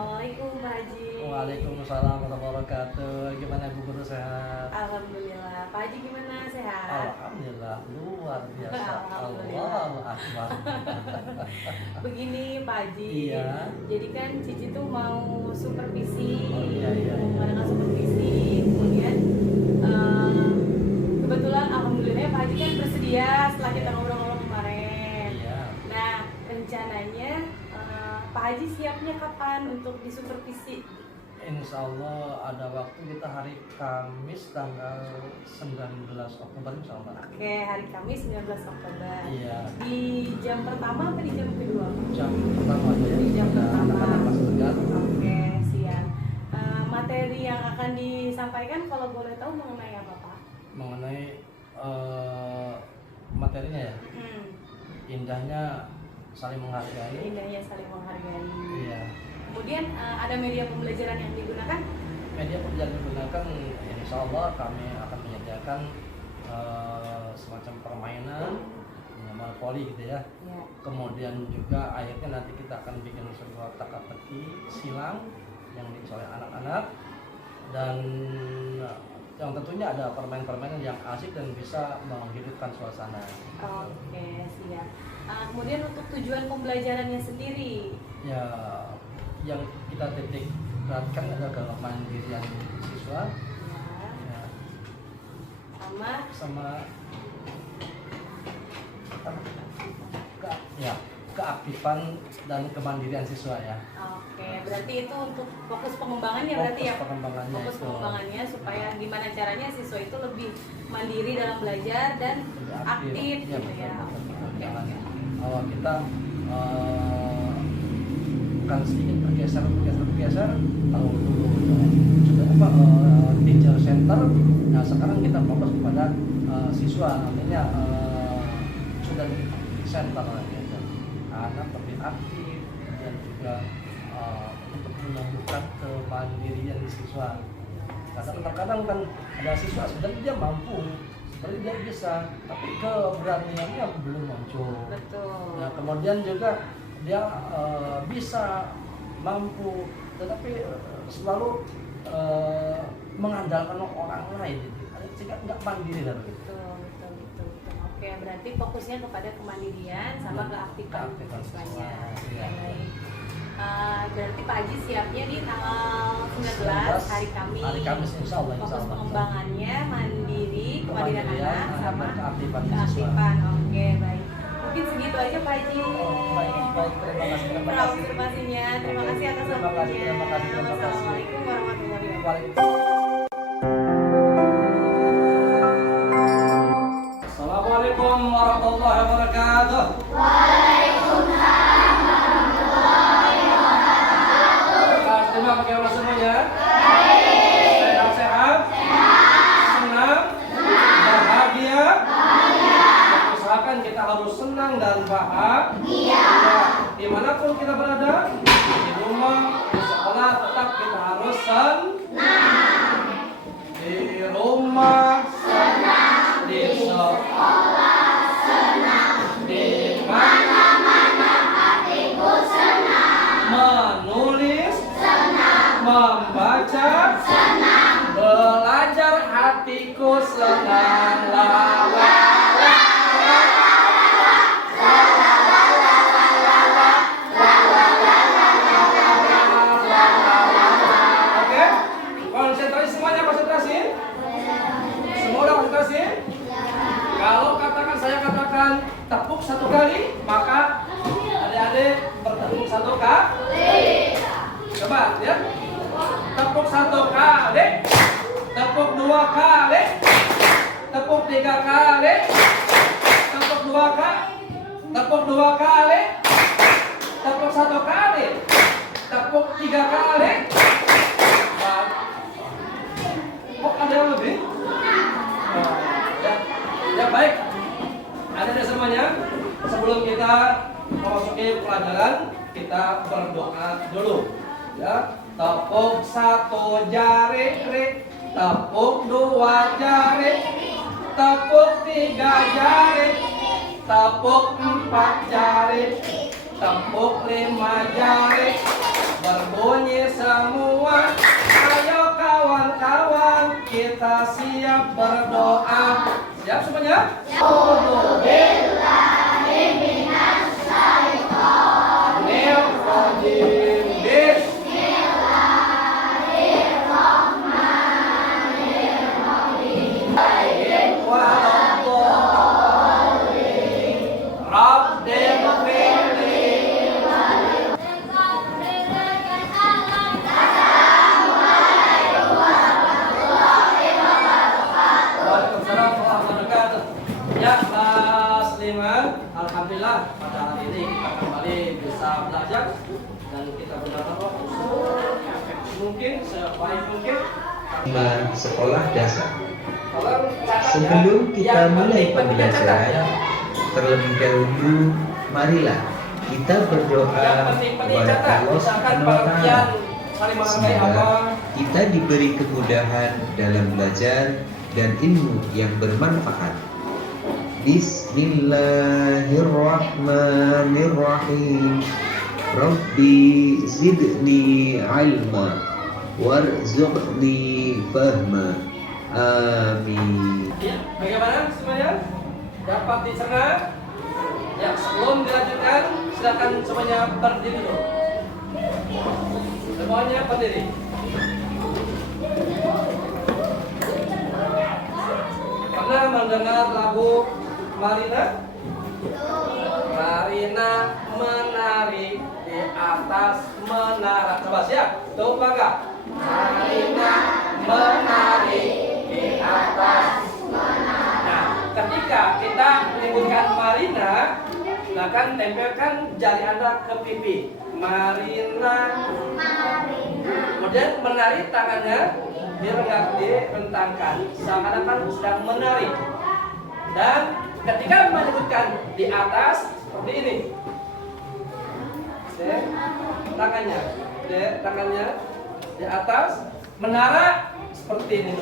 Assalamualaikum Pak Haji. Waalaikumsalam warahmatullahi wabarakatuh. Gimana Bu Guru, sehat? Alhamdulillah. Pak Haji gimana, sehat? Alhamdulillah, luar biasa. Alhamdulillah. Allahu Akbar. Begini Pak Haji. Iya. Jadi kan Cici tuh mau supervisi. Oh, iya. Mengadakan supervisi. Kemudian kebetulan alhamdulillah Pak Haji kan bersedia setelah kita ngobrol-ngobrol kemarin. Iya. Nah, rencananya Pak Haji siapnya kapan untuk disupervisi? Insya Allah ada waktu kita hari Kamis tanggal 19 Oktober insya Allah. Oke, hari Kamis 19 Oktober. Iya. Di jam pertama apa di jam kedua? Jam pertama aja ya. Di jam Ada pertama. anak-anak masih tegar. Oke, siap. Materi yang akan disampaikan kalau boleh tahu mengenai apa, Pak? Mengenai materinya ya. Indahnya saling menghargai. Indahnya saling menghargai. Iya. Kemudian ada media pembelajaran yang digunakan? Media pembelajaran digunakan, insya Allah kami akan menyediakan semacam permainan monopoli gitu ya. Ya. Kemudian juga akhirnya nanti kita akan bikin sebuah teka-teki silang yang diisi oleh anak-anak, dan yang tentunya ada permainan-permainan yang asik dan bisa menghidupkan suasana. Oke, siap. Kemudian untuk tujuan pembelajarannya sendiri? Ya, yang kita titik beratkan adalah kemandirian siswa. Ya. Ya. Sama keaktifan dan kemandirian siswa ya. Oke, berarti itu untuk fokus pengembangannya berarti ya? Fokus pengembangannya supaya gimana caranya siswa itu lebih mandiri dalam belajar dan aktif ya, gitu ya. Jangan awal kita bukan sedikit bergeser. Kalau dulu sudah teacher center, nah sekarang kita fokus kepada siswa, artinya sudah center gitu. Anak lebih aktif dan juga untuk menumbuhkan kemandirian di siswa. Karena terkadang kan ada siswa sebenarnya dia mampu, sebenarnya dia bisa, tapi keberaniannya belum muncul. Betul. Nah, kemudian juga dia bisa mampu, tetapi selalu mengandalkan orang lain, sehingga nggak mandiri dan Betul. Oke, berarti fokusnya kepada kemandirian sama keaktifan siswanya. Baik. Berarti Pak Haji siapnya di tanggal 19 hari Kamis. insya Allah. Fokus pengembangannya mandiri, kemandirian anak sama keaktifan. Oke, baik. Mungkin segitu aja Pak Haji. Baik, terima kasih. Observasinya. Terima kasih atas waktunya. Terima kasih. Wassalamualaikum warahmatullahi wabarakatuh. Waalaikumsalam. Assalamualaikum warahmatullahi wabarakatuh. Waalaikumsalam warahmatullahi wabarakatuh. Terima kasih Allah semuanya. Baik. Sehat. Senang. Bahagia. Usahakan kita harus senang dan bahagia. Dimanapun kita berada, di rumah, di sekolah, tetap kita harus senang. Di rumah senang, di sekolah senang, di mana-mana Hatiku senang, menulis senang, membaca senang. belajar, hatiku senang. La la la la. Oke, konsentrasi semuanya, konsentrasi. Semua udah konsentrasi. Kalau saya katakan tepuk satu kali, maka adik-adik bertepuk satu kali. Coba ya. Tepuk satu kali, tepuk dua kali, tepuk tiga kali, tepuk dua kali, tepuk satu kali, tepuk tiga kali. Kok ada yang lebih? Ya baik. Ada semuanya. Sebelum kita memasuki pelajaran, kita berdoa dulu. Ya. Tepuk satu jari, tepuk dua jari, tepuk tiga jari, tepuk empat jari, tepuk lima jari, berbunyi semua. Ayo kawan-kawan, kita siap berdoa. Siap semuanya? Ya, kelas 5, alhamdulillah pada hari ini kita kembali bisa belajar dan kita benar-benar mungkin sebaik mungkin. Sekolah dasar. Sebelum kita mulai pembelajaran, terlebih dahulu marilah kita berdoa kepada Allah Subhanahu wa Ta'ala. Semoga kita diberi kemudahan dalam belajar dan ilmu yang bermanfaat. Bismillahirrahmanirrahim. Rabbi zidni ilma warzuqni fahma. Amin. Ya, bagaimana semuanya? Dapat dicerna? Ya, sebelum dilanjutkan, silakan semuanya berdiri dulu. Semuanya berdiri. Pernah mendengar lagu Marina? Marina menari di atas menara. Coba siap? Tuh bangga. Marina menari di atas menara. Nah, ketika kita menyebutkan Marina, silakan tempelkan jari Anda ke pipi. Marina. Kemudian menari tangannya direntangkan, seakan-akan sedang menari. Dan ketika menyebutkan di atas seperti ini, tangannya di atas, menara seperti ini.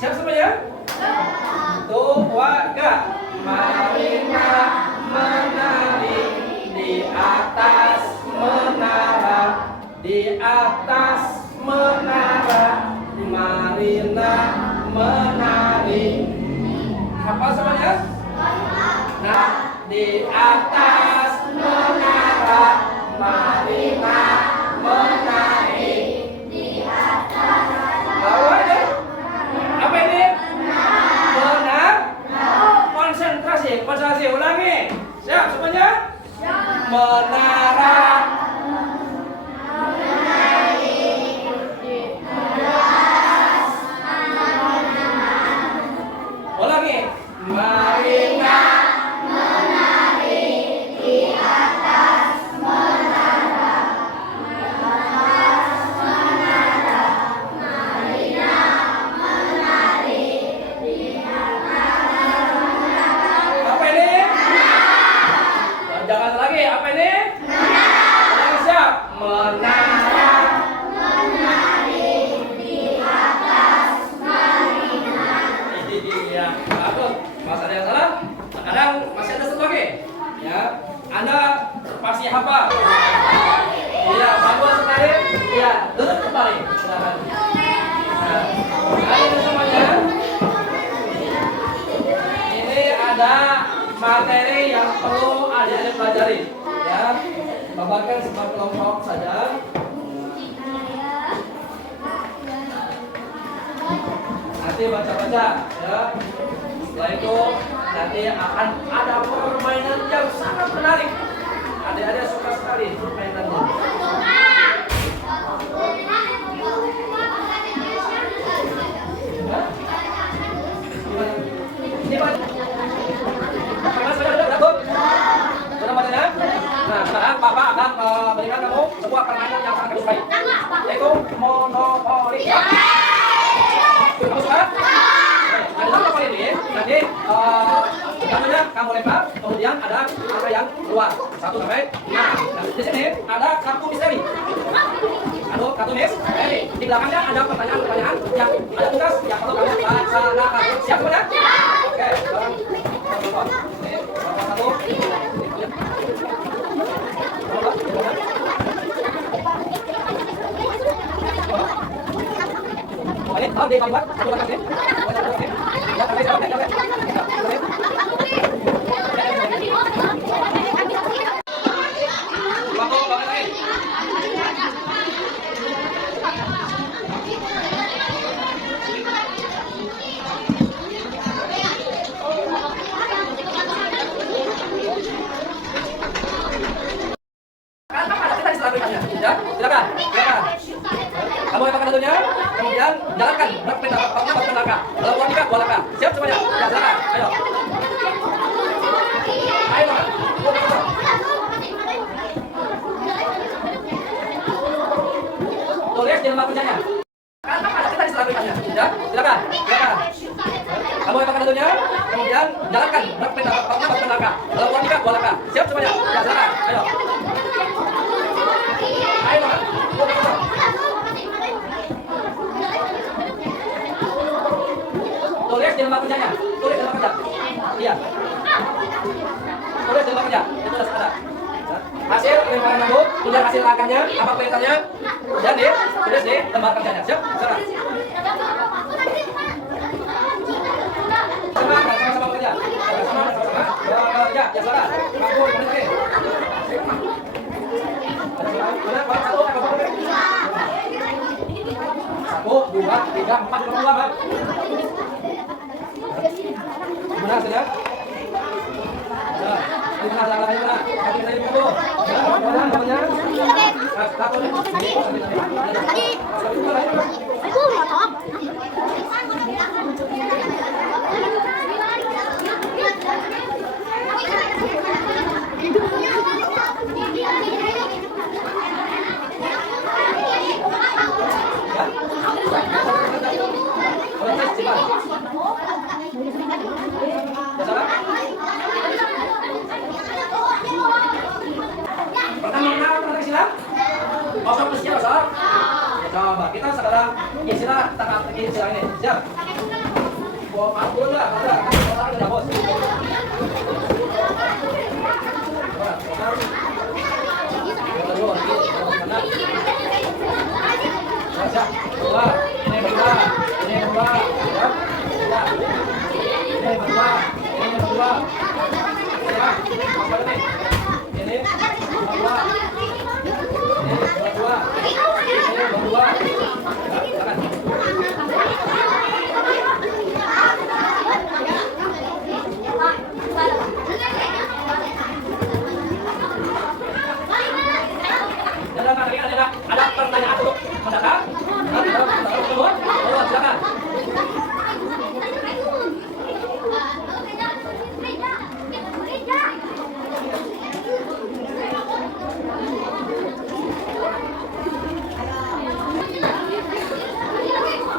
Siap semuanya? Tuh, waga. Marina menari di atas menara, di atas menara. Marina menari. Apa semuanya? Nah, di atas menara, Marina menari. Di atas. Bawah ya? Apa ini? Benar. Konsentrasi, ulangi. Siap semuanya? Menara. Ulangi. Marina menari di atas menara. Marina menari di atas menara. Apa ini? Jangan lagi. Apa ini? Ulangi siap. Menara. Mas ada yang salah? Kadang masih ada satu lagi. Ya, Anda pasti hafal. Iya, bagus sekali. Iya, duduk kembali. Silakan. Nah, ayo semuanya. Ini ada materi yang perlu adik-adik pelajari. Ya, babakan sebuah kelompok saja. Nanti baca-baca, ya. Setelah itu nanti akan ada permainan yang sangat menarik. Adik-adik suka sekali permainannya. Ini Pak. Mas sudah berapa? Sudah bacanya? Nah, sekarang Bapak akan berikan kamu sebuah permainan yang sangat disukai, yaitu monopoli. Kamu suka? Ada monopoli ini. Nanti gambarnya kamu lempar, kemudian ada angka yang keluar 1 sampai 5. Nah, di sini ada kartu misteri. Kartu misteri. Di belakangnya ada pertanyaan-pertanyaan yang ada tugas yang perlu kamu laksanakan. Siap semuanya? Oke, sekarang satu. Salam di Kabupaten. Satu lagi. Ya, tapi salam. Ya, silakan. Kamu yang makan satunya, kemudian jalankan perintah pertama langkah. Dalam waktu 2 langkah. Siap semuanya? Ya, silakan. Ayo. Ayo, makan. Tulis jangan kerjanya. Kita istilah berikutnya. Ya, silakan. Kamu yang makan satunya, kemudian jalankan perintah pertama langkah. Dalam waktu 2 langkah. Siap semuanya? Ya, silakan. Ayo. Ayo, makan. Tulis jangan kerjanya. Tulis jangan kerja. Iya. Tulis jangan kerja. Itu sudah ada. Hasil penyelenggaraan mampu, kemudian hasil langkahnya, apa perintahnya, dan tulis di lembar kerjanya. Siap? Silakan. Sama-sama bekerja. Sama-sama. Ya, silakan. Mampu, kemudian mana? Satu, satu, 2, 3, 4, 5, 6. Mana sudah? Mana langkahnya mana? Kaki tadi dulu. Mana namanya? Satu. Coba kita sekarang istilah istilah ini. Siap? Mampu lah, ada. Orang ada bos. Siap. Dua. Ini berdua. Ini berdua. Siap. Ini berdua. Ini berdua. Siap. Apa ini? Ini berdua. Ini berdua. Ini berdua. Silakan. Ada pertanyaan untuk mendadak? Silakan.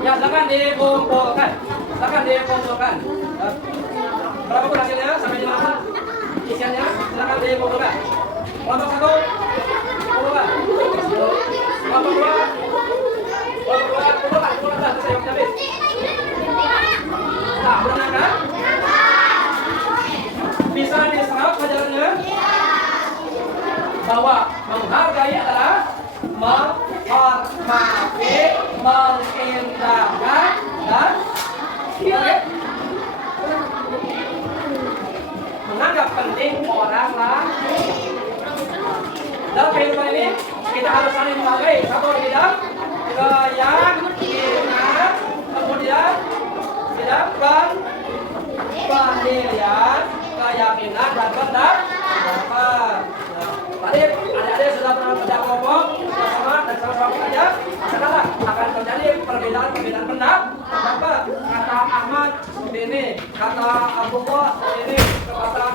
Ya, silakan dikumpulkan. Berapa pun hasilnya sampai di mana? Isiannya silakan dikumpulkan. Kelompok 1 kumpulkan. Kelompok 2 kumpulkan. Saya habis. Nah, benar kan? Bisa diserap pelajarannya? Bahwa menghargai adalah menghormati, mengindahkan, dan menganggap penting orang lain. Dalam kehidupan ini kita harus saling menghargai satu di bidang keyakinan, kemudian bidang pendirian, keyakinan dan pendapat. Tadi adik-adik sudah pernah kerja kelompok bersama dan sama-sama bekerja. Sekarang akan terjadi perbedaan pendapat. Kata Ahmad seperti ini, kata Abdullah seperti ini, kata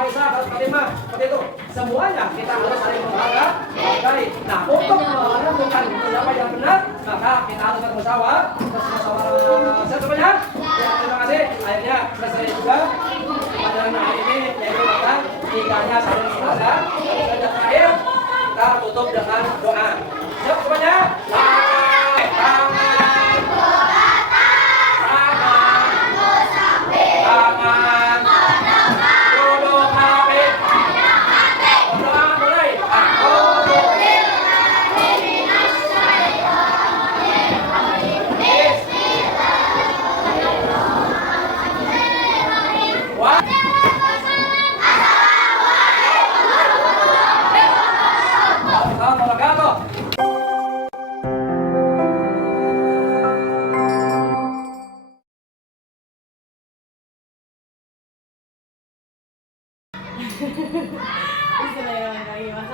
Aisyah seperti itu. Semuanya kita harus saling menghargai. Nah, untuk menentukan siapa yang benar, maka kita harus bermusyawarah. Semuanya. Terima kasih. Akhirnya selesai juga pelajaran hari ini, yaitu tentang tiganya saling menghargai. Dan terakhir kita tutup dengan doa. Siap semuanya?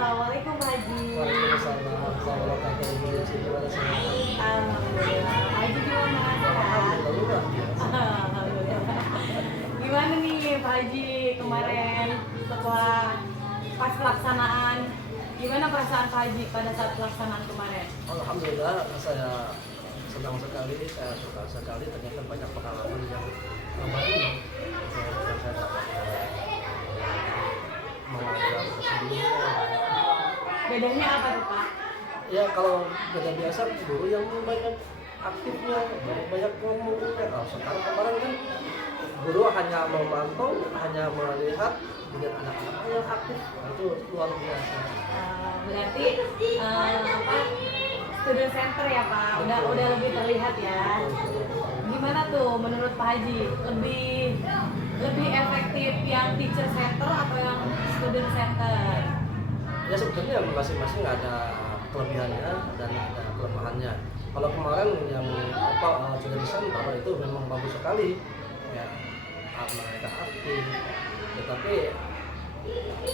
Assalamualaikum Pak Haji. Waalaikumsalam warahmatullahi wabarakatuh. Alhamdulillah. Pak Haji gimana? Sehat? Alhamdulillah. Gimana nih Pak Haji kemarin setelah pas pelaksanaan? Gimana perasaan Pak Haji pada saat pelaksanaan kemarin? Alhamdulillah, saya senang sekali, saya suka sekali. Ternyata banyak pengalaman yang baru yang saya dapat mengajar ke sini. Bedanya apa tuh Pak? Ya kalau beda biasa guru yang banyak aktifnya, banyak ngomongnya. Kalau sekarang kemarin kan guru hanya memantau, hanya melihat, kemudian anak-anak yang aktif, itu luar biasa. Berarti apa? Student center ya Pak, udah lebih terlihat ya. Gimana tuh menurut Pak Haji? Lebih efektif yang teacher center atau yang student center? Ya sebetulnya masing-masing ada kelebihannya dan ada kelemahannya. Kalau kemarin yang sudah di center itu memang bagus sekali, ya mereka aktif, tetapi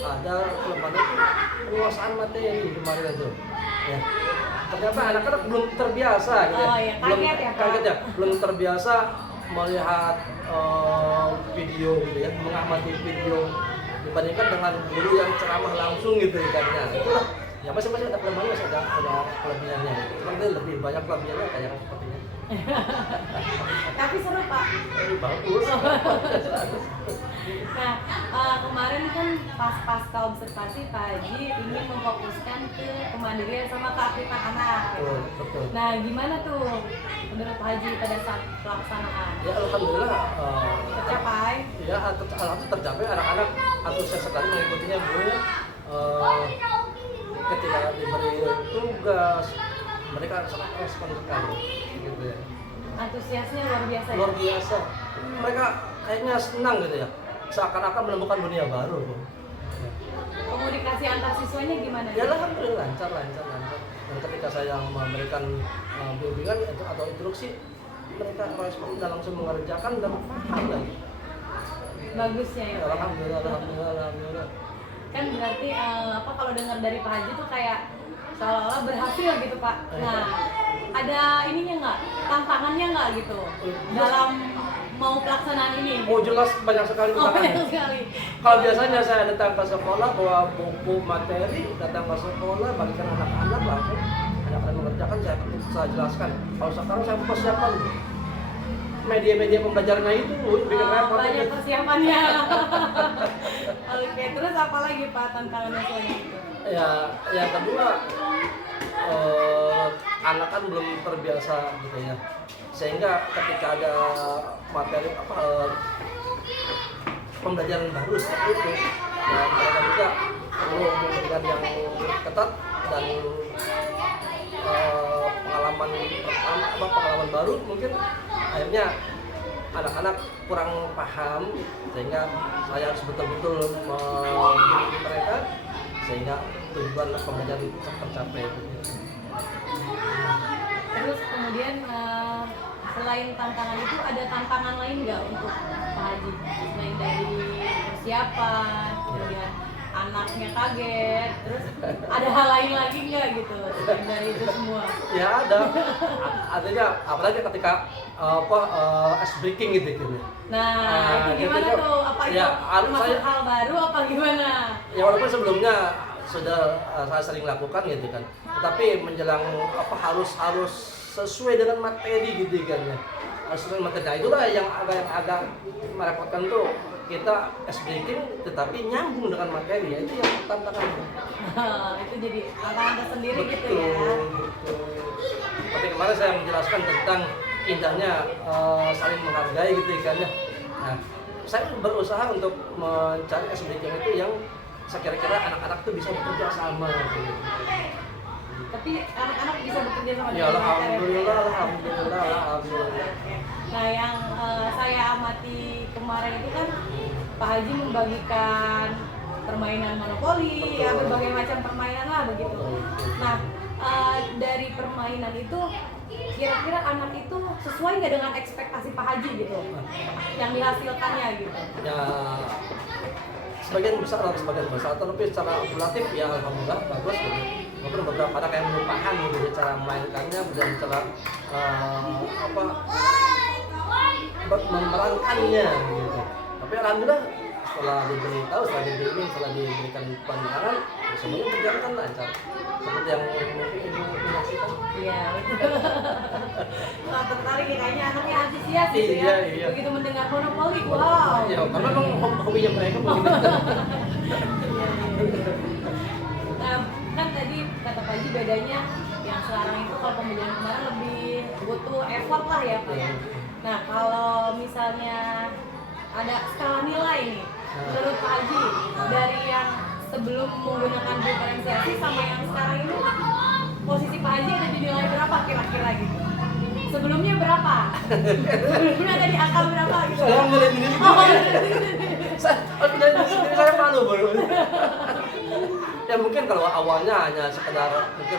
ada kelemahannya itu penguasaan materi kemarin itu. Ya. Ternyata anak-anak belum terbiasa, gitu Oh, ya, kaget ya, Pak? kaget ya, belum terbiasa melihat video gitu ya, mengamati video dibandingkan dengan guru yang ceramah langsung gitu kan. Nah, itulah ya masing-masing ada kelemahannya, masih ada kelebihannya. Cuman dia lebih banyak kelebihannya kayak sepertinya. Tapi seru Pak. Bagus. Nah, kemarin kan pas pasca observasi Pak Haji ingin memfokuskan ke kemandirian sama keaktifan anak. Betul, betul. Nah, gimana tuh menurut Pak Haji pada saat pelaksanaan? Ya alhamdulillah Tercapai? ya alhamdulillah tercapai, anak-anak antusias sekali mengikutinya Bu. Ketika diberi tugas mereka sangat respon sekali gitu ya. Antusiasnya luar biasa. Ya? Luar biasa. Mereka kayaknya senang gitu ya. Seakan-akan menemukan dunia baru. Bu. Ya. Komunikasi antar siswanya gimana? Ya alhamdulillah lancar. Dan ketika saya memberikan bimbingan atau instruksi, mereka respon dan langsung mengerjakan dan paham lagi. Bagusnya ya Pak. Alhamdulillah. Kan berarti kalau dengar dari Pak Haji tuh kayak seolah-olah berhasil gitu Pak. Nah, ada ininya nggak? Tantangannya nggak gitu dalam mau pelaksanaan ini? Oh jelas banyak sekali tantangannya. Banyak sekali. Kalau biasanya saya datang ke sekolah bawa buku materi, datang ke sekolah bagikan anak-anak langsung anak-anak mengerjakan, saya jelaskan. Kalau sekarang saya persiapkan media-media pembelajarannya itu bikin repot. Banyak persiapannya. Oke, terus apa lagi Pak tantangannya selain itu? Ya, yang kedua anak kan belum terbiasa gitu ya, sehingga ketika ada materi pembelajaran baru seperti itu, dan mereka juga perlu memberikan yang ketat dan pengalaman baru, mungkin akhirnya anak-anak kurang paham, sehingga saya harus betul-betul membimbing mereka sehingga tujuan pembelajaran tercapai. Terus kemudian selain tantangan itu ada tantangan lain nggak untuk Pak Haji? Selain dari persiapan, kemudian anaknya kaget, terus ada hal lain lagi nggak gitu selain dari itu semua? Ya ada, artinya apalagi ketika ice breaking gitu. Nah, itu gimana gitu, tuh? Apa itu ya, termasuk hal baru apa gimana? Ya walaupun sebelumnya sudah saya sering lakukan gitu kan, tetapi menjelang harus sesuai dengan materi gitu kan ya. Sesuai materi. Nah, itulah yang agak merepotkan tuh, kita breaking tetapi nyambung dengan materi, ya itu yang tantangan. Itu jadi tantangan tersendiri gitu ya. Betul. Seperti kemarin saya menjelaskan tentang indahnya saling menghargai gitu kan ya. Nah, saya berusaha untuk mencari breaking itu yang sekira-kira anak-anak tuh bisa bekerja sama gitu. Tapi anak-anak bisa bekerja sama Ya dengan alhamdulillah. Nah, yang saya amati kemarin itu kan Pak Haji membagikan permainan monopoli, ya berbagai macam permainan lah begitu. Nah, dari permainan itu kira-kira anak itu sesuai nggak dengan ekspektasi Pak Haji gitu, yang dihasilkannya gitu? Ya sebagian besar, tapi secara kumulatif ya alhamdulillah bagus gitu. Walaupun beberapa anak yang belum paham gitu cara memainkannya dan cara memerankannya gitu. Tapi alhamdulillah setelah diberikan pandangan, semuanya berjalan kan lancar. Seperti yang mungkin ibu menyaksikan. Iya, betul. Wah, tertarik nih, kayaknya anaknya antusias gitu ya. Iya. Begitu mendengar monopoli, wow. Ya, karena memang hobinya mereka begitu. Nah, kan tadi kata Pak Haji bedanya yang sekarang itu kalau pembelajaran kemarin lebih butuh effort lah ya Pak ya. Nah, kalau misalnya ada skala nilai nih, menurut Pak Haji dari yang sebelum menggunakan diferensiasi sama yang sekarang ini, posisi Pak Haji ada di nilai berapa kira-kira gitu? Sebelumnya berapa? Sebelumnya ada di angka berapa gitu? Saya nilai diri sendiri. Saya malu baru. Ya mungkin kalau awalnya hanya sekedar mungkin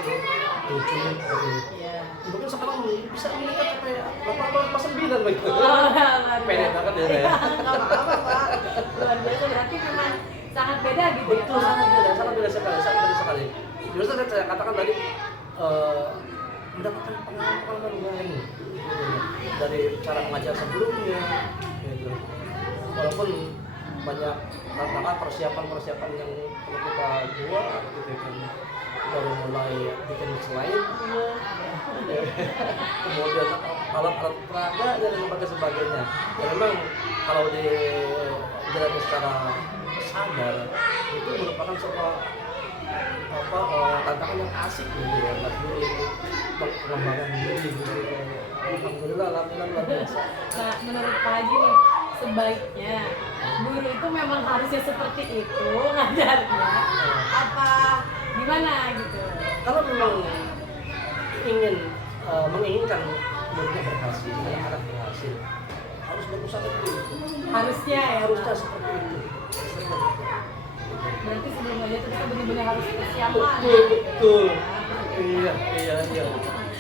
lucu gitu. Iya. Mungkin sekarang bisa meningkat sampai 8,9 begitu. Oh, Pede banget ya saya. Nggak apa-apa Pak. Luar biasa, berarti memang sangat beda gitu ya Betul, Pak? sangat beda sekali. Justru saya katakan tadi mendapatkan pengalaman baru dari cara mengajar sebelumnya gitu. Walaupun banyak tantangan persiapan yang perlu kita buat gitu kan, dari mulai bikin slide-nya, kemudian alat-alat peraga dan sebagainya. Dan memang kalau dijalani secara sadar itu merupakan sebuah tantangan yang asik gitu ya, buat guru pengembangan diri gitu. Alhamdulillah luar biasa. Nah, menurut Pak Haji nih, sebaiknya guru itu memang harusnya seperti itu ngajarnya, apa gimana gitu? Kalau memang menginginkan muridnya berhasil, anak berhasil, harus berusaha seperti itu. Harusnya ya, Harusnya Pak? seperti itu. Berarti sebelum aja tuh kita benar-benar harus persiapan. Betul. Iya.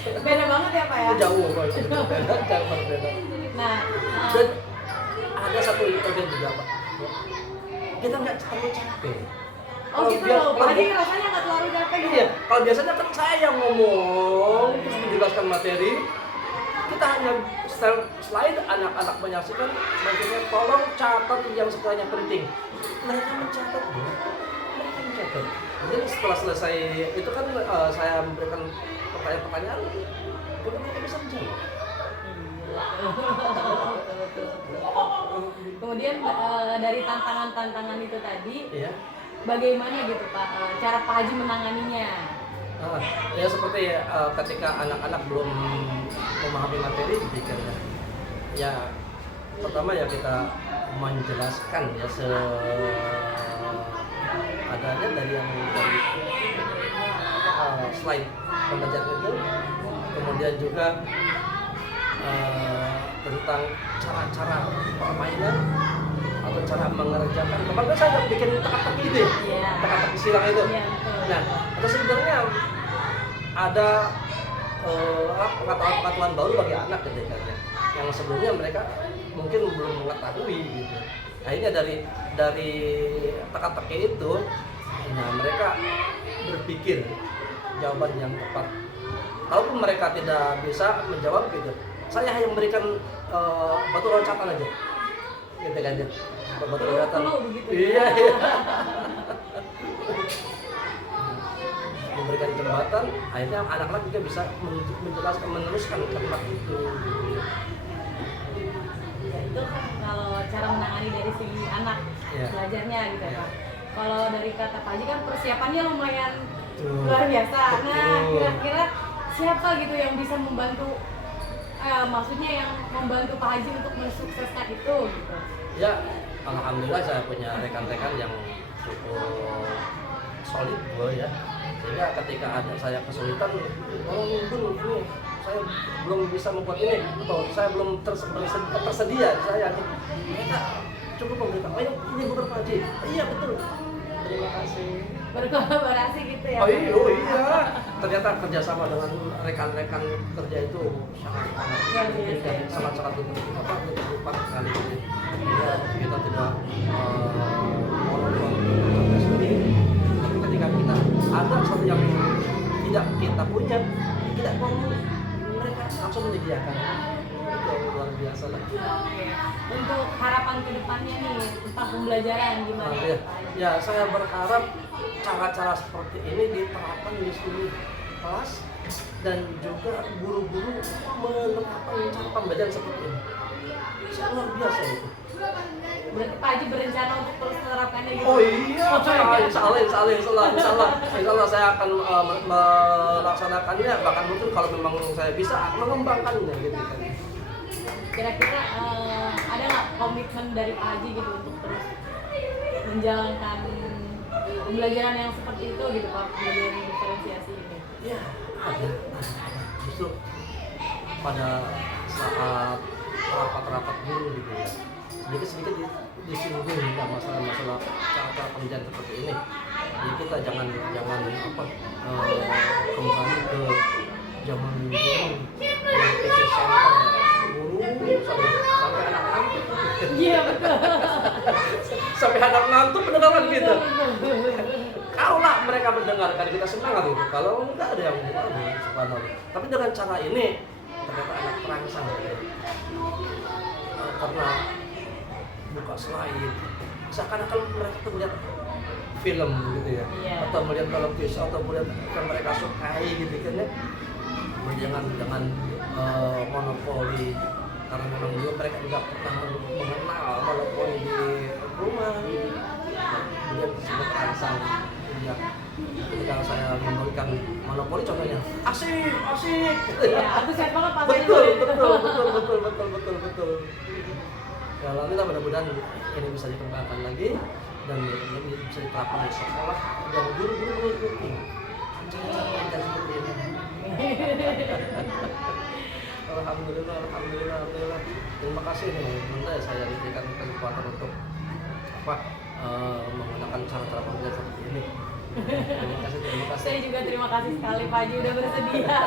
Beda banget ya Pak ya? Jauh banget. Beda. Nah, Dan ada satu bagian juga Pak. Kita nggak terlalu capek. oh gitu loh, Pak Haji rasanya nggak terlalu capek gitu? Iya, kalau biasanya kan saya yang ngomong terus menjelaskan materi, kita hanya slide, anak-anak menyaksikan, selanjutnya tolong catat yang sekiranya penting. Mereka mencatat. Jadi setelah selesai itu kan saya memberikan pertanyaan-pertanyaan, mereka bisa menjawab. Kemudian dari tantangan-tantangan itu tadi, Iya. bagaimana gitu Pak, cara Pak Haji menanganinya? Ya seperti ketika anak-anak belum memahami materi dipikirnya. Ya pertama ya kita menjelaskan ya adanya dari slide pembelajaran itu, kemudian juga tentang cara-cara permainan atau cara mengerjakan. Kemarin saya bikin teka-teki itu, teka-teki silang itu. Iya, betul. Nah, itu sebenarnya ada pengetahuan baru bagi anak ketika yang sebelumnya mereka mungkin belum mengetahui gitu. Akhirnya dari teka-teki itu, nah mereka berpikir jawaban yang tepat. Kalaupun mereka tidak bisa menjawab gitu, saya hanya memberikan batu loncatan aja, gitu kan ya, batu loncatan. Iya. Memberikan jembatan, akhirnya anak-anak juga bisa menjelaskan, meneruskan kalimat itu. Ya, itu kan kalau cara menangani dari segi anak belajarnya gitu ya Pak. Kalau dari kata Pak Haji kan persiapannya lumayan luar biasa. Nah, kira-kira siapa gitu yang bisa membantu, maksudnya yang membantu Pak Haji untuk mensukseskan itu gitu? Ya, alhamdulillah saya punya rekan-rekan yang cukup solid ya. Sehingga ketika ada saya kesulitan, tolong ini saya belum bisa membuat ini atau saya belum tersedia saya, mereka cukup memberitahu, ayo ini bukan Pak Haji. Iya betul, terima kasih. Berkolaborasi gitu ya? Oh iya, ternyata kerjasama dengan rekan-rekan kerja itu sangat diperlukan sekali. Ya, kita tidak yang tidak kita punya, tidak mau mereka langsung menyediakan. Itu yang luar biasa lah. Oke. Untuk harapan kedepannya nih tentang pembelajaran gimana? Ya, saya berharap cara-cara seperti ini diterapkan di seluruh kelas dan juga guru-guru menerapkan cara pembelajaran seperti ini. Sangat luar biasa itu. Berarti Pak Haji berencana untuk terus menerapkannya gitu? Oh iya, insya Allah saya akan melaksanakannya, bahkan mungkin kalau memang saya bisa mengembangkannya gitu kan. Kira-kira ada nggak komitmen dari Pak Haji gitu untuk terus menjalankan pembelajaran yang seperti itu gitu Pak, pembelajaran diferensiasi ini? Ya, ada. Justru pada saat rapat-rapat dulu gitu ya, sedikit disinggung tentang masalah cara pembelajaran seperti ini. Jadi kita jangan kembali ke zaman dulu yang kecil sampai anak ngantuk. Iya betul. Sampai anak ngantuk pendengaran kita. Kalau lah mereka mendengarkan kita semangat gitu. Kalau enggak ada yang subhanallah. Tapi dengan cara ini ternyata anak terangsang ya. Karena buka slide, seakan-akan mereka tuh melihat film gitu ya, atau melihat televisi atau melihat yang mereka sukai gitu kan ya. Jangan monopoli, karena memang juga mereka juga pernah mengenal monopoli di rumah. Kemudian sudah terangsang ya. Ketika saya memberikan monopoli contohnya asik Ya, antusias banget Pak. betul. Ya, alhamdulillah mudah-mudahan ini bisa dikembangkan lagi dan ini bisa diterapkan di sekolah dan guru-guru mengikuti cara seperti ini. Alhamdulillah. Terima kasih nih, Bunda, saya diberikan kesempatan untuk menggunakan cara-cara pembelajaran seperti ini. Terima kasih. Saya juga terima kasih sekali Pak Haji udah bersedia.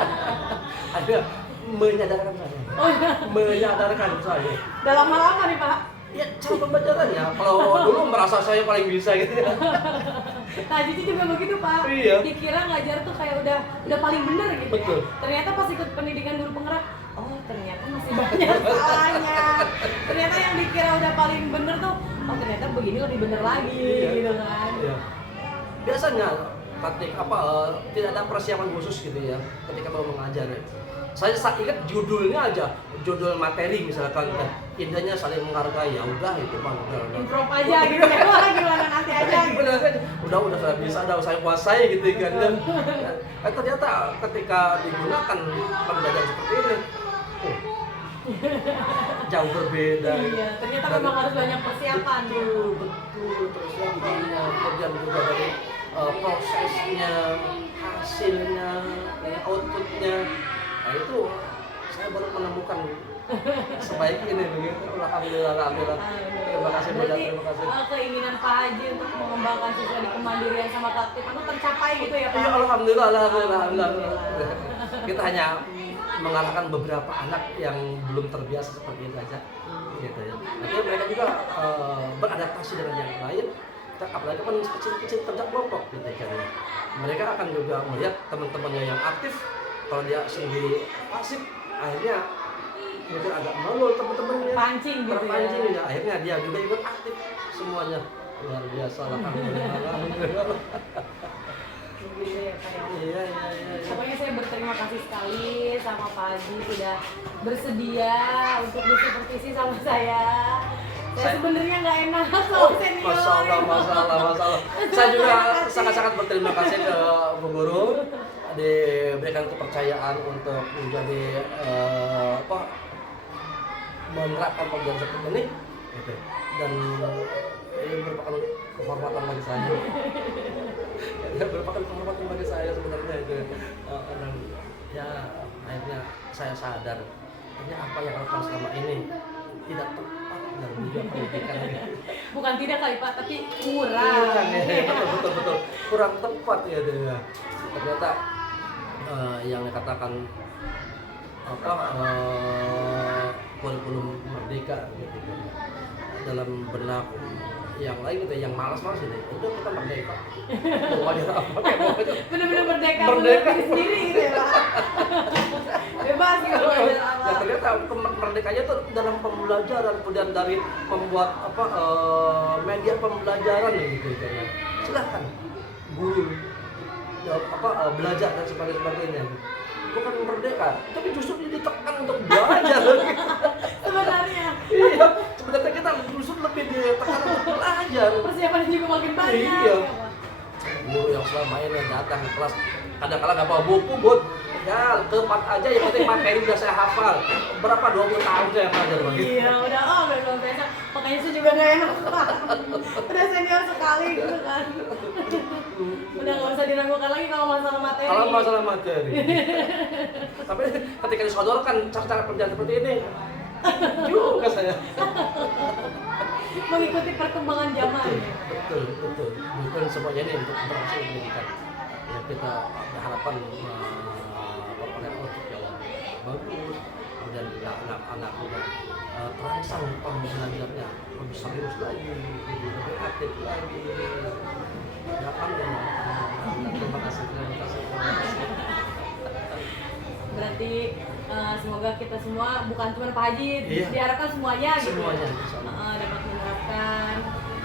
Ada menyadarkan saya. Oh iya. Menyadarkan saya. Dalam hal apa nih Pak? Ya, cara pembelajarannya. Kalau dulu merasa saya paling bisa gitu ya. Nah, Cici juga begitu Pak. Iya. Dikira ngajar tuh kayak udah paling benar gitu. Betul. Ya. Ternyata pas ikut pendidikan guru penggerak, oh ternyata masih banyak salahnya. Ternyata yang dikira udah paling benar tuh, oh ternyata begini lebih benar lagi gitu kan. Iya. Biasanya tidak ada persiapan khusus gitu ya ketika mau mengajar. Saya ingat judulnya aja, judul materi misalkan indahnya saling menghargai, ya udah itu Bang, udah. Improv aja gitu ya. Wah, gimana nanti aja gitu. Benar kan? Udah saya bisa, udah saya kuasai gitu kan. Ternyata ketika digunakan pembelajaran seperti ini, jauh berbeda. Iya, ternyata memang harus banyak persiapan. Betul persiapannya, kemudian juga dari prosesnya, hasilnya, outputnya. Nah itu saya baru menemukan sebaik ini begitu. Alhamdulillah. Terima kasih banyak, terima kasih. Keinginan Pak Haji untuk mengembangkan siswa di kemandirian sama keaktifan itu tercapai gitu ya Pak? Iya, alhamdulillah. Kita hanya mengarahkan beberapa anak yang belum terbiasa seperti itu aja, gitu ya. Nanti mereka juga beradaptasi dengan yang lain. Apalagi kan kecil-kecil kerja kelompok gitu kan. Mereka akan juga melihat teman-temannya yang aktif. Kalau dia sendiri pasif, akhirnya mungkin agak malu teman-temannya. Terpancing ya. Akhirnya dia juga ikut aktif semuanya. Luar biasa, alhamdulillah. Begitu ya Pak ya. Iya. Pokoknya saya berterima kasih sekali sama Pak Haji sudah bersedia untuk disupervisi sama saya. Saya sebenarnya nggak enak sama senior. Masalah. Saya juga sangat-sangat berterima kasih ke Bu Guru diberikan kepercayaan untuk menjadi menerapkan pembelajaran seperti ini, gitu. Dan ini merupakan kehormatan bagi saya. Sebenarnya itu. Dan ya akhirnya saya sadar ini apa yang aku selama ini tidak tepat dan juga pendidikan ini. Bukan tidak kali Pak, tapi kurang. Betul. Kurang tepat ya dia. Ternyata yang dikatakan kurikulum merdeka gitu dalam benak yang lain gitu, yang malas-malas gitu, udah kita merdeka. Wajar apa kayak mau itu. Bener-bener merdeka diri sendiri gitu ya Pak. Bebas gitu belajar apa. Ya ternyata merdekanya tuh dalam pembelajaran, kemudian dari membuat media pembelajaran gitu kan. Silahkan guru belajar dan sebagainya. Bukan merdeka, tapi justru ditekan untuk belajar. Sebenarnya. Iya, sebenarnya kita justru lebih ditekan untuk belajar. Persiapannya juga makin banyak. Iya. Ya, Pak. Guru yang selama ini datang ke kelas kadang-kala nggak bawa buku, Bud. Ya, keempat aja, yang penting materi udah saya hafal. Berapa 20 tahun saya belajar begitu. Iya, udah luar biasa. Makanya saya juga gak enak Pak. Udah senior sekali gitu kan. Udah gak usah diragukan lagi kalau masalah materi. Kalau masalah materi. Tapi ketika disodorkan cara-cara kerja seperti ini, juga saya. Mengikuti perkembangan zaman. Betul. Bukan semuanya ini untuk berhasil pendidikan. Ya kita berharapan oleh untuk yang bagus, kemudian juga anak-anak juga terangsang pembelajarannya lebih serius lagi, lebih aktif lagi. Ya kan ya. Terima kasih. Berarti semoga kita semua, bukan cuma Pak Haji, Iya. diharapkan semuanya gitu. Semuanya. Dapat menerapkan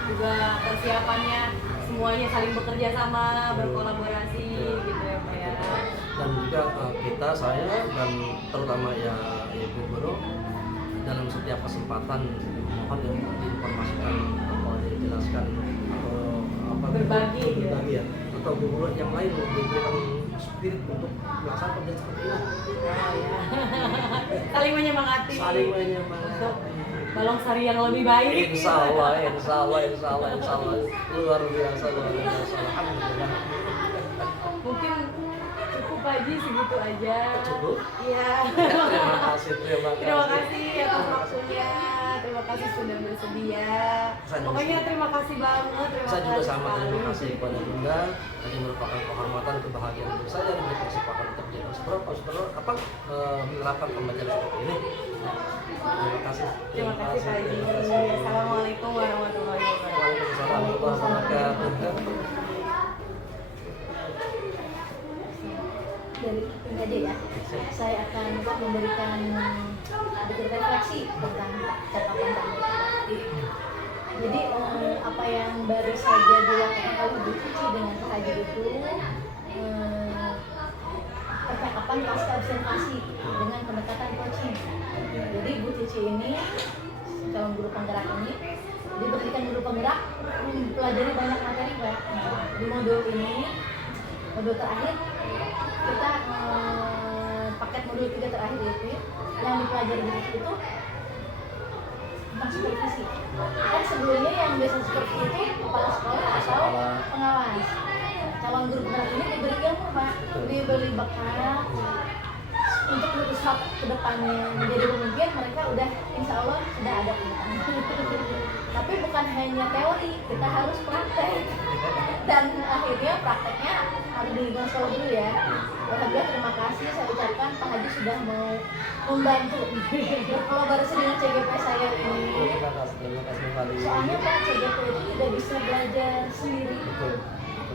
juga persiapannya, semuanya saling bekerja sama, berkolaborasi gitu ya Pak ya. Dan juga saya dan terutama ya Ibu Guru dalam setiap kesempatan mohon diinformasikan atau dijelaskan atau Berbagi ya, atau guru yang lain diberikan spirit untuk melaksanakan kerja seperti ini. Oh, ya. Saling menyemangati. Untuk balong sari yang lebih baik. Insya Allah, luar biasa. Alhamdulillah. Mungkin cukup Pak Haji segitu aja. Cukup? Iya. Terima kasih. Terima kasih atas waktunya. Terima kasih sudah bersedia. Pokoknya terima kasih banget. Saya juga sama terima kasih kepada Bunda. Ini merupakan kehormatan, kebahagiaan untuk saya dan berkesempatan untuk menjadi menerapkan pembelajaran seperti ini. Terima kasih. Terima kasih Pak Haji. Assalamualaikum warahmatullahi wabarakatuh. Waalaikumsalam warahmatullahi wabarakatuh. Dari ini aja ya, saya akan memberikan sedikit refleksi tentang catatan kami. Jadi apa yang baru saja dilakukan oleh Bu Cici dengan Pak Haji itu percakapan pasca observasi dengan pendekatan coaching. Jadi Bu Cici ini calon guru penggerak ini diberikan guru penggerak mempelajari banyak materi Pak. Di modul ini, modul terakhir kita paket modul 3 terakhir itu yang dipelajari di situ itu tentang supervisi. Kan sebelumnya yang biasa supervisi itu kepala sekolah atau pengawas. Calon guru penggerak ini diberi ilmu Pak, diberi bekal untuk suatu ke depannya menjadi pemimpin. Mereka udah insya Allah sudah ada pilihan. Tapi bukan hanya teori, kita harus praktek. Dan akhirnya prakteknya harus di lingkungan sekolah dulu ya. Alhamdulillah, terima kasih saya ucapkan Pak Haji sudah mau membantu berkolaborasi dengan CGP saya ini. Terima kasih kembali. Soalnya Pak, CGP itu tidak bisa belajar sendiri.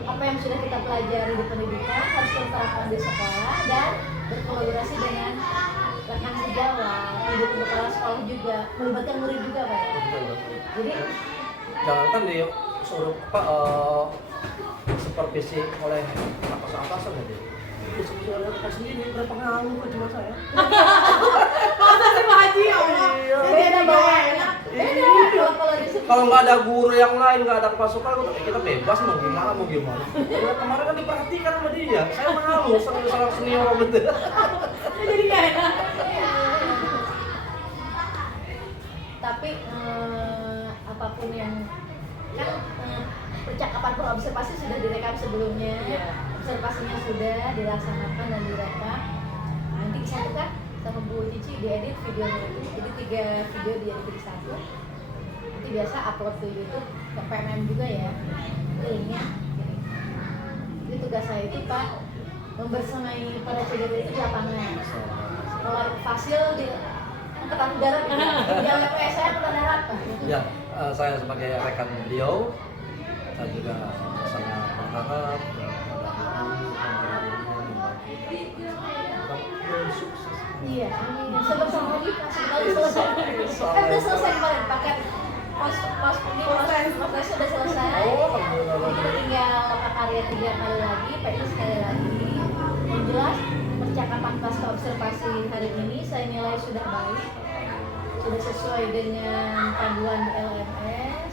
Apa yang sudah kita pelajari di pendidikan harus kita terapkan di sekolah dan berkolaborasi dengan rekan sejawat, ibu kepala sekolah juga, melibatkan murid juga Pak. Jadi jangankan disuruh supervisi oleh atasan aja. Disuruh oleh rekan sendiri berpengaruh ke jiwa saya. Masa sih Pak Haji ya Allah? Iya. Beda enak. beda kalau di situ. Kalau nggak ada guru yang lain, nggak ada kepala sekolah, kita bebas mau gimana. Ya, kemarin kan diperhatikan sama dia. Saya malu sama senior betul. Jadi nggak enak. Tapi apapun yang kan percakapan observasi sudah direkam sebelumnya, observasinya sudah dilaksanakan dan direkam. Nanti disatukan sama Bu Cici diedit videonya itu, jadi 3 video diedit jadi satu. Nanti biasa upload ke YouTube, ke PMM juga ya, linknya. Jadi tugas saya itu Pak membersamai para CGP itu di lapangan. Kalau fasil di angkatan darat, jalan saya angkatan darat. Ya, saya sebagai rekan beliau, saya juga sangat berharap sukses. Iya, amin. Sebentar lagi sekali selesai. Udah selesai kemarin paket pos sudah selesai. Kita tinggal karya 3 kali lagi, PI sekali lagi. Yang jelas percakapan pasca observasi hari ini saya nilai sudah baik, sudah sesuai dengan panduan LMS.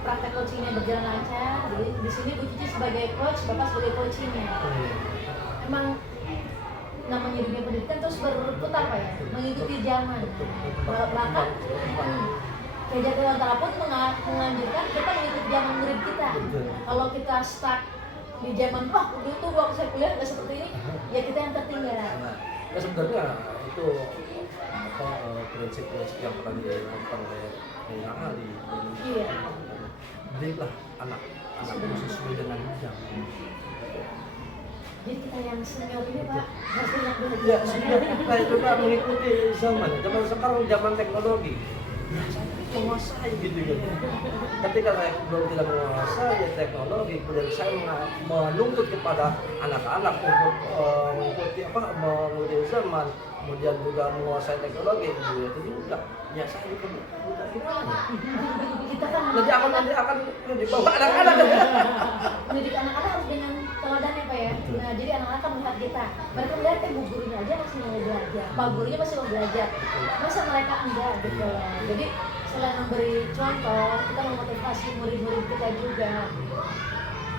Praktek coachingnya berjalan lancar. Jadi di sini Bu Cici sebagai coach, Bapak sebagai coachingnya. Emang namanya dunia pendidikan terus berputar Pak ya, mengikuti zaman. Bahkan kayak Jatiwantara pun menganjurkan kita mengikuti zaman murid kita. Kalau kita stuck di zaman dulu tuh waktu saya kuliah nggak seperti ini, ya kita yang tertinggal. Ya sebenarnya itu prinsip-prinsip yang pernah dilakukan oleh Nana di Iya. Berilah anak itu sesuai dengan zaman. Jadi kita yang senior ini Pak harus banyak belajar. Ya sudah, kita juga mengikuti zaman. Zaman sekarang zaman teknologi. Ya, saya menguasai gitu kan. Ketika saya belum tidak menguasai teknologi, kemudian saya menuntut kepada anak-anak untuk mengikuti zaman, kemudian juga menguasai teknologi, itu juga. Ya saya juga Kita kan nanti akan dibawa anak-anak. mendidik anak-anak harus dengan teladan ya Pak ya. Nah jadi anak-anak kan melihat kita, mereka melihat bu gurunya aja masih mau belajar, pak gurunya masih mau belajar, masa mereka enggak gitu loh. Jadi selain memberi contoh, kita memotivasi murid-murid kita juga.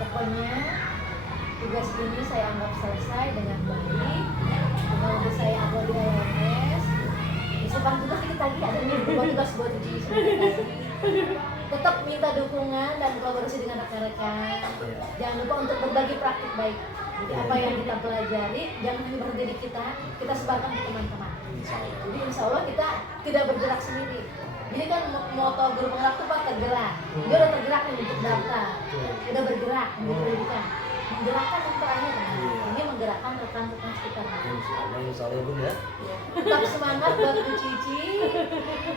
Pokoknya tugas ini saya anggap selesai dengan baik. Nanti saya upload di LMS. Simpan tugas dikit lagi, ada nih tugas buat uji tetap minta dukungan dan kolaborasi dengan rekan-rekan. Jangan lupa untuk berbagi praktik baik. Jadi apa yang kita pelajari jangan hanya berhenti di kita sebarkan ke teman-teman. Jadi insya Allah kita tidak bergerak sendiri. Jadi kan moto guru penggerak itu Pak tergerak. Dia udah tergerak nih untuk daftar, udah bergerak untuk pendidikan. Menggerakkan yang terakhir, ini menggerakkan rekan-rekan sekitar. Insya Allah Bun ya. Tetap semangat buat Bu Cici.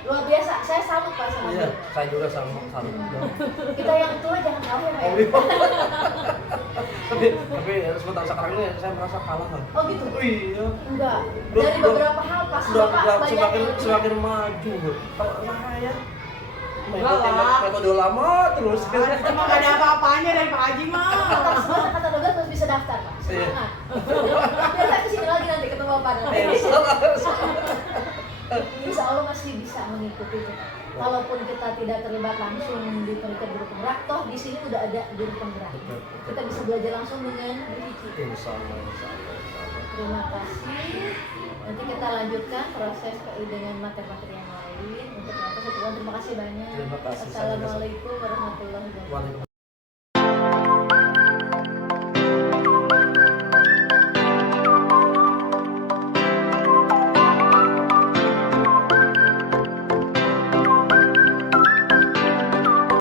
Luar biasa, saya salut Pak sama Iya, Bu. saya juga sama. Kita yang tua jangan kalah ya Pak ya. Tapi sebentar sekarang ini saya merasa kalah kan. Oh gitu? Oh iya. Enggak, dari beberapa hal pas Bapak banyak semakin maju. Kalau saya metode lama terus. Emang gak ada apa-apanya dari Pak Haji mah. kata dogat masih bisa daftar Pak. Semangat. Biar saya kesini lagi nanti ketemu Bapak nanti. Insya Allah masih bisa mengikuti kita. Walaupun kita tidak terlibat langsung di pendidikan guru penggerak, toh di sini udah ada guru penggerak. Kita bisa belajar langsung dengan Bu Cici. Insya Allah. Terima kasih. Nanti kita lanjutkan proses dengan materi-materi yang lain. Untuk apa? Terima kasih banyak. Terima kasih. Assalamualaikum warahmatullahi wabarakatuh.